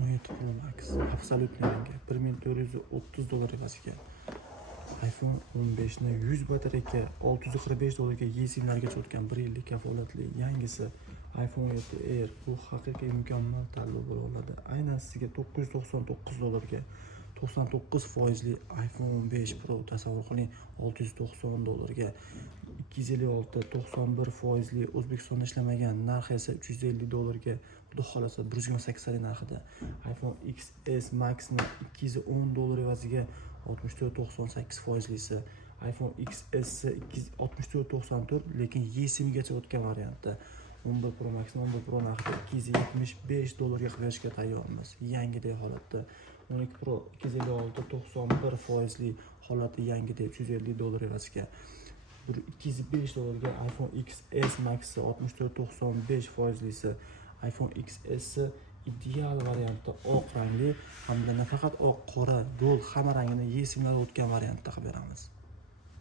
17 Pro Max absolyutno yangi $1430 evaziga iPhone 15 ni 100 batareyka $645 yesimlargacha o'tgan 1 yillik kafolatli yangisi iPhone 7 Air bu haqiqiy mukammal tanlov bo'la oladi. Aynan sizga $999 99% iPhone 15 Pro tasavvur qiling, $690 256 91% O'zbekistonda ishlamagan narxi esa $350 xudo xolasa 128 narxida iPhone XS Max ni $210 evaziga 64.98%lisi iPhone XS 64.94 lekin yesimgacha o'tgan variantda 11 Pro Max 11 Pro narxida $275 qilib berishga tayyormiz. Yangiday holatda 12 Pro 256 91% holati yangida $350 evaziga $205 iPhone XS Max 64.95%lisi iPhone XS ideal variantda oq rangli hamda nafaqat oq, qora, gold hamma rangini yesimlar o'tgan variantda qilib beramiz.